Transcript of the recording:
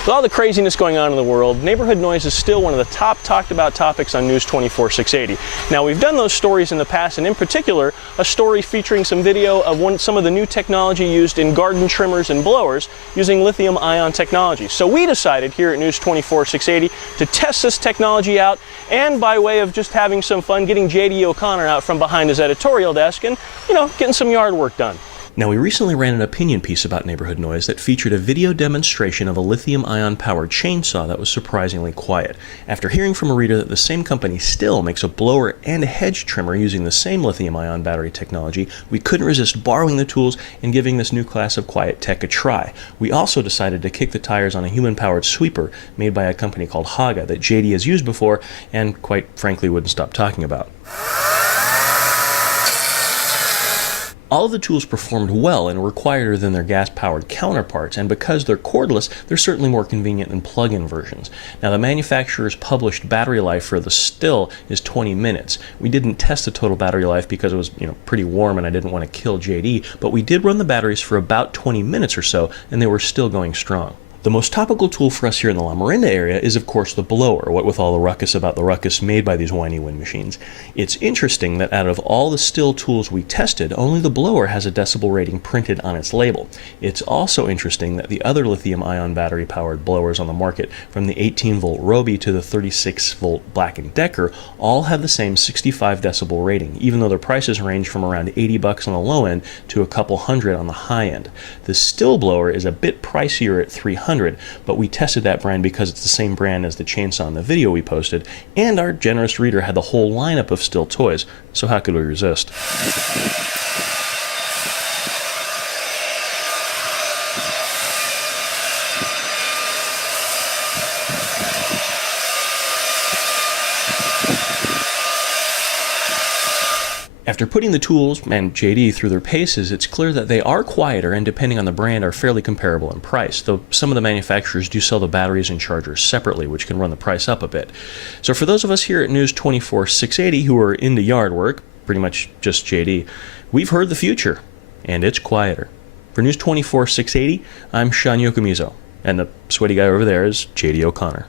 With all the craziness going on in the world, neighborhood noise is still one of the top talked about topics on News 24/680. Now, we've done those stories in the past, and in particular, a story featuring some video of some of the new technology used in garden trimmers and blowers using lithium-ion technology. So we decided here at News 24/680 to test this technology out, and by way of just having some fun, getting J.D. O'Connor out from behind his editorial desk and, getting some yard work done. Now, we recently ran an opinion piece about neighborhood noise that featured a video demonstration of a lithium-ion powered chainsaw that was surprisingly quiet. After hearing from a reader that the same company still makes a blower and a hedge trimmer using the same lithium-ion battery technology, we couldn't resist borrowing the tools and giving this new class of quiet tech a try. We also decided to kick the tires on a human-powered sweeper made by a company called Haga that JD has used before and, quite frankly, wouldn't stop talking about. All of the tools performed well and were quieter than their gas-powered counterparts, and because they're cordless, they're certainly more convenient than plug-in versions. Now, the manufacturer's published battery life for the still is 20 minutes. We didn't test the total battery life because it was, pretty warm and I didn't want to kill JD, but we did run the batteries for about 20 minutes or so, and they were still going strong. The most topical tool for us here in the La Miranda area is, of course, the blower, what with all the ruckus about the ruckus made by these whiny wind machines. It's interesting that out of all the still tools we tested, only the blower has a decibel rating printed on its label. It's also interesting that the other lithium-ion battery-powered blowers on the market, from the 18-volt Roby to the 36-volt Black & Decker, all have the same 65 decibel rating, even though their prices range from around $80 on the low end to a couple hundred on the high end. The still blower is a bit pricier at $300, but we tested that brand because it's the same brand as the chainsaw in the video we posted, and our generous reader had the whole lineup of still toys, so how could we resist? After putting the tools and JD through their paces, it's clear that they are quieter and, depending on the brand, are fairly comparable in price, though some of the manufacturers do sell the batteries and chargers separately, which can run the price up a bit. So for those of us here at News 24/680 who are into yard work, pretty much just JD, we've heard the future, and it's quieter. For News 24/680, I'm Sean Yokomizo, and the sweaty guy over there is JD O'Connor.